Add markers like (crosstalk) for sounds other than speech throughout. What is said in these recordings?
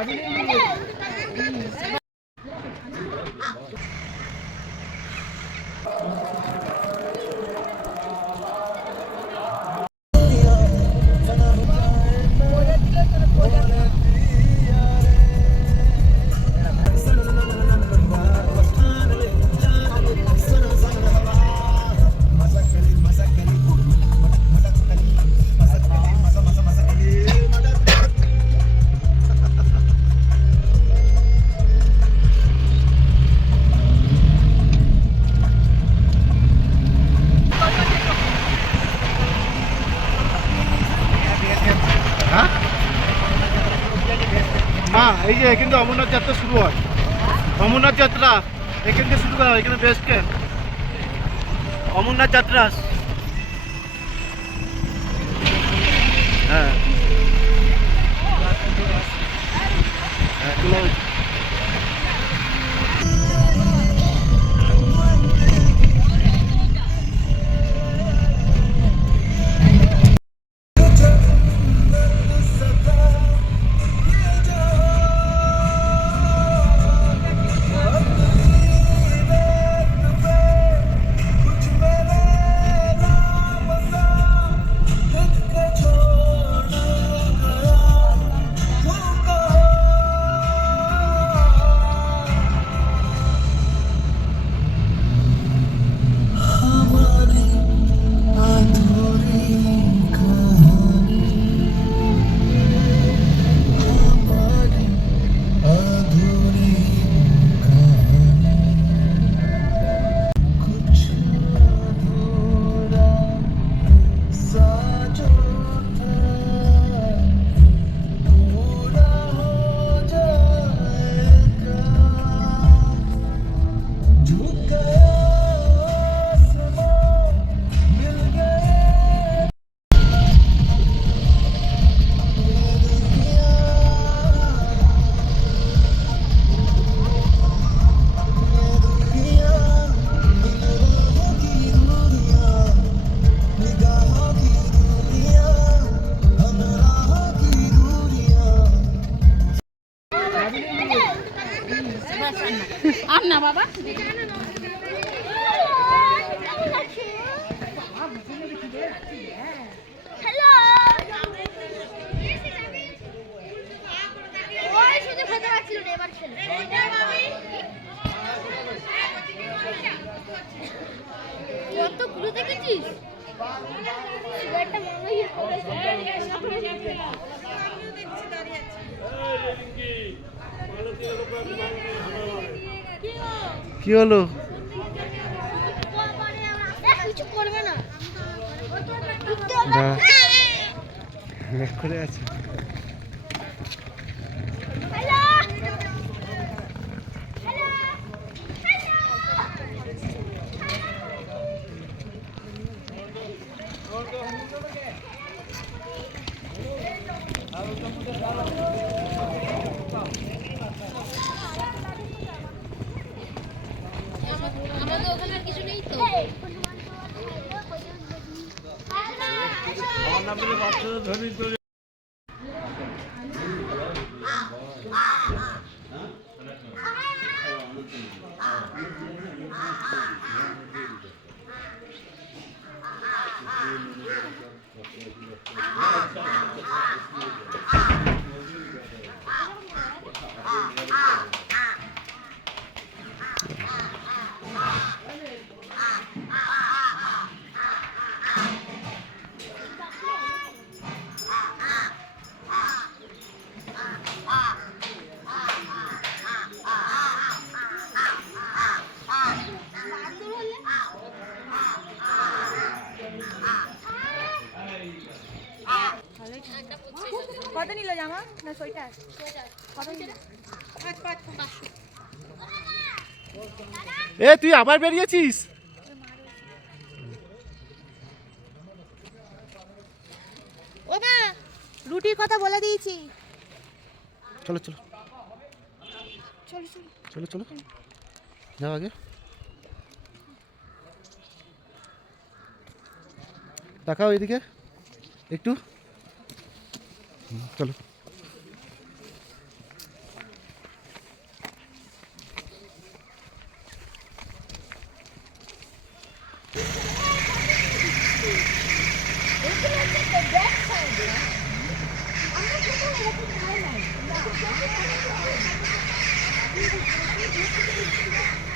Abi. এই যে এখান থেকে অমরনাথ যাত্রা শুরু হয়। অমরনাথ যাত্রা, এখান থেকে শুরু করা হয়, এখানে বেস্ট ক্যাম্প অমরনাথ যাত্রা। হ্যাঁ। হ্যাঁ কি হলো? কিছু করবে না না। করে আছে হ্যালো হ্যালো আমাদের ওখানে আর কিছু নেই তো কত না সোয়েটার। এ তুই আবার বেরিয়েছিস? ও মা রুটির কথা বলে দিয়েছি। চলো চলো। চলো চলো। চলো যাও আগে। তাকাও এদিকে। একটু। চলো। Thank you.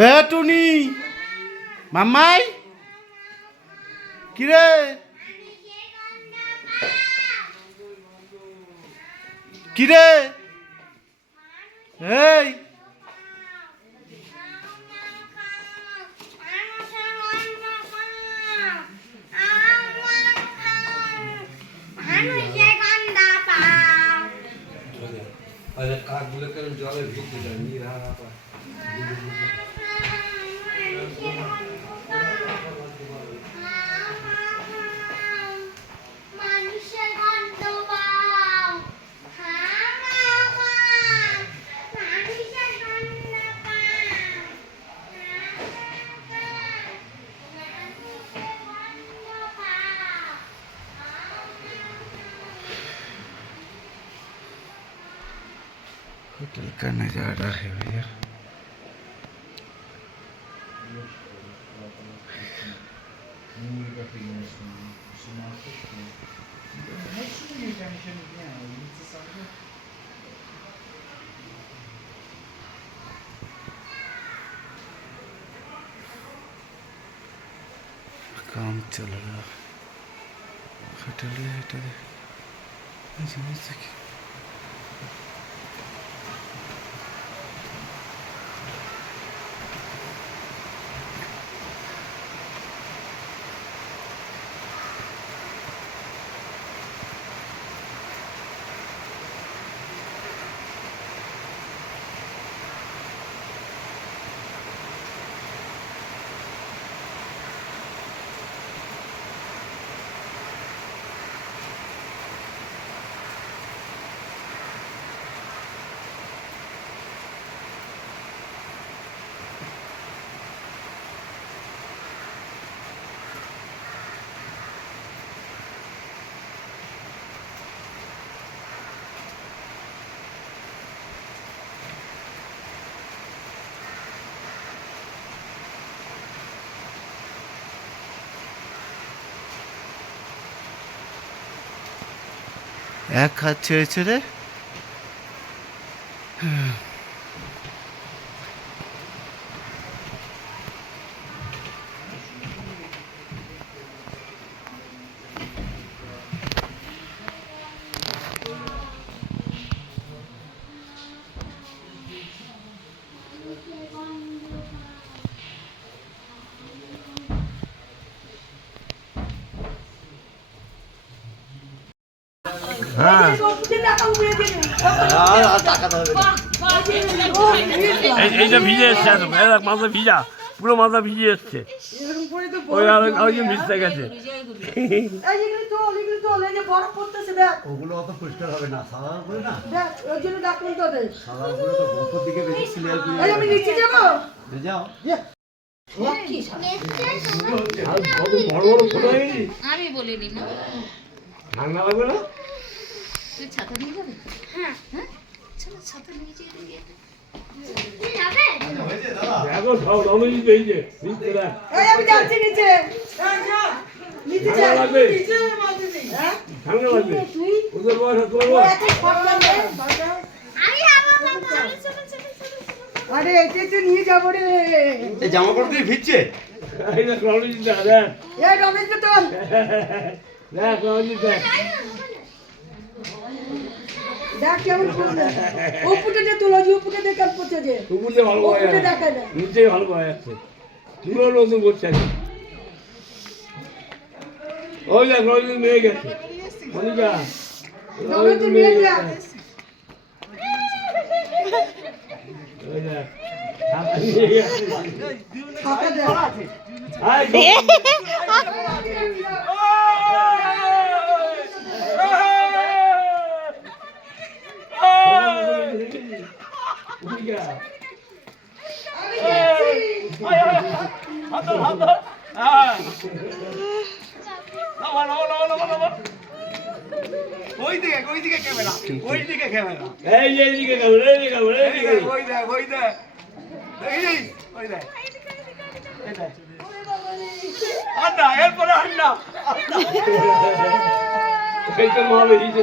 এ টুনি মাম্মাই কিরে? কিরে? এই আরে কাকগুলো কেন জলে ভিজে যায় নিরাহারা মানুষের होटल का नज़ारा है भैया काम चल रहा होटल है होटल है समझ सके এক হাত ছেড়ে ছেড়ে এই এইটা ভিজে এসছে একদম মাথা ভিজা পুরো মাথা ভিজে এসছে ওই আর একজন ভিজতে গেছে এইগুলো তো এইগুলো তো এই যে বরফ পড়তেছে দেখ ওগুলো অত পরিষ্কার হবে না সাদা করে না ওই জন্য ডাকলাম তোদের সাদা করে তো উপর দিকে বেশি ক্লিয়ার এই আমি নিচে যাব যাও বড় বড় ফটো হয়ে আমি বলিনি না ঠান্ডা লাগবে না ছাতা নিয়ে যাবে? হ্যাঁ। হ্যাঁ? চলো ছাতা নিয়ে যেয়ে দেখি। তুমি যাবে? দেখো সব রমেশ এই যে ভিজতে দেখ। এই আমি যাচ্ছি নিচে। নিচে যা। ঠান্ডা লাগবে। হ্যাঁ আর এটা তো নিয়ে যাব রে। জামা কাপড় দিয়ে ভিজছে? এই দেখ রণজিৎ দা দেখ। এই রমেশ তোল দেখ রণজিৎ দেখ দেখ কেমন করছে ও পুটে যে যে পুটে দেখে পড়ছে যে ভালো না। তুলো ওই দেখ মেয়ে গেছে। মনিকা ওই দেখ হাতে আয় (laughs) (laughs) ওই দিকে ওই দিকে ক্যামেরা ওই দিকে ক্যামেরা এই ওই দেখ ওই দেখ এই ওই দেখ এই আর না এরপরে আর না এই তো মা বেরিয়েছে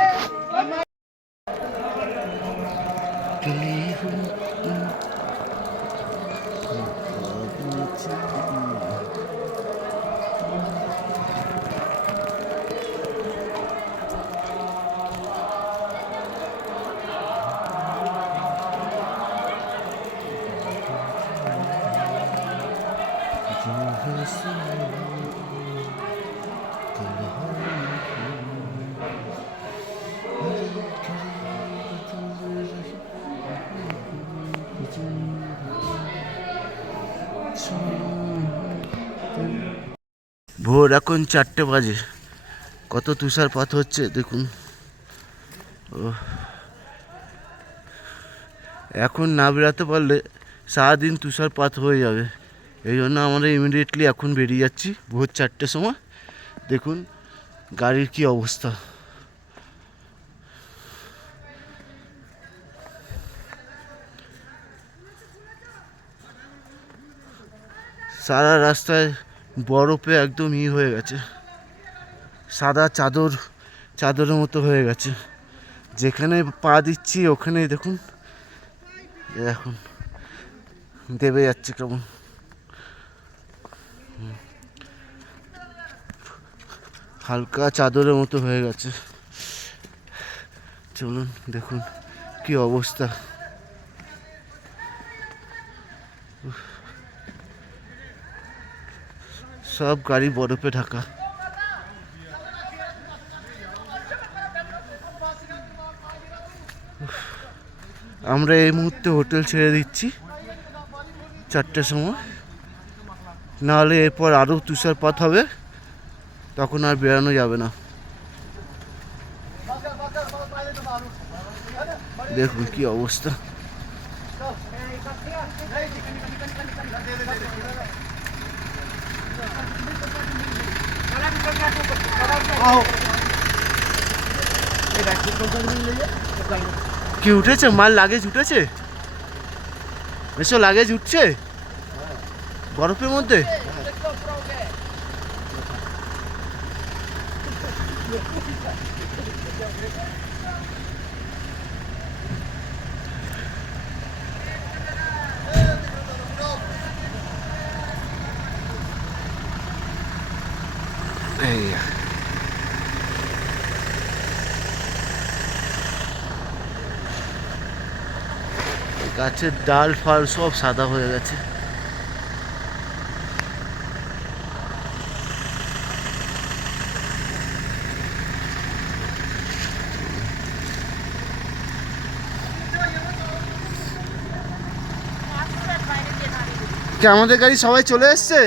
ভোর, এখন চারটে বাজে। কত তুষারপাত হচ্ছে, দেখুন। ও এখন না বেরাতে পারলে সারাদিন তুষারপাত হয়ে যাবে। এই জন্য আমরা ইমিডিয়েটলি এখন বেরিয়ে যাচ্ছি ভোর চারটের সময়। দেখুন গাড়ির কি অবস্থা। সারা রাস্তায় বরফে একদম ই হয়ে গেছে। সাদা চাদর, চাদরের মতো হয়ে গেছে। যেখানে পা দিচ্ছি ওখানেই দেখুন। এখন দেবে যাচ্ছে কেমন। হালকা চাদরের মতো হয়ে গেছে। চলুন, দেখুন কি অবস্থা। সব গাড়ি বরফে ঢাকা। আমরা এই মুহূর্তে হোটেল ছেড়ে দিচ্ছি। চারটের সময়। নাহলে এরপর আরও তুষারপাত হবে, তখন আর বেরানো যাবে না। দেখুন কি অবস্থা। কি উঠেছে? মাল লাগেজ উঠেছে? এসব লাগেজ উঠছে? বরফের মধ্যে? গাছের ডাল ফাল সব সাদা হয়ে গেছে। কি আমাদের গাড়ি সবাই চলে এসছে?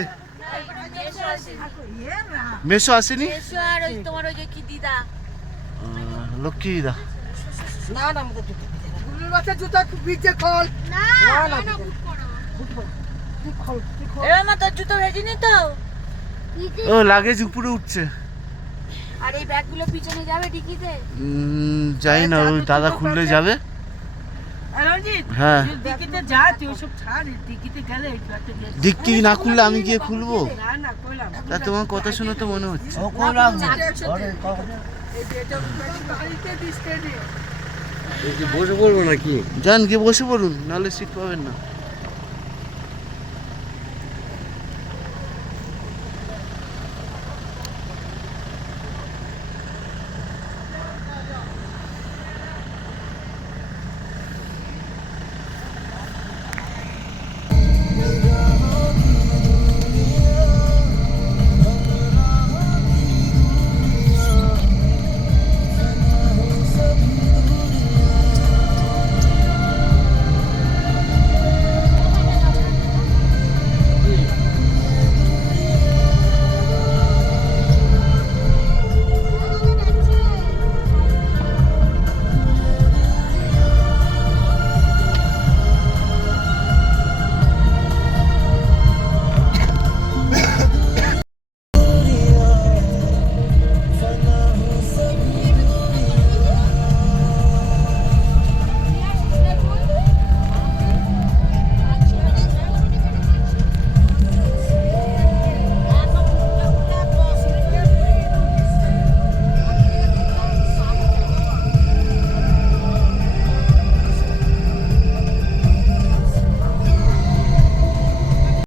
মেসো আসেনি? আর ওই তোমার ওই যে কি দিদা? লক্ষ্মী দা না জুতো ভিজে খোল। না না, না তুই খোল তুই মা তোর জুতো ভেজিনি তো? ও লাগেজ উপরে উঠছে। আর এই ব্যাগগুলো পিছনে যাবে ডিকিতে? জানি না ওই দাদা খুললে যাবে। হ্যাঁ। ডিক্কি না খুললে আমি গিয়ে খুলবো? না না কইলাম। তা তোমার কথা শুনে তো মনে হচ্ছে। বসে পড়ব নাকি? যান গিয়ে বসে পড়ুন নাহলে সিট পাবেন না।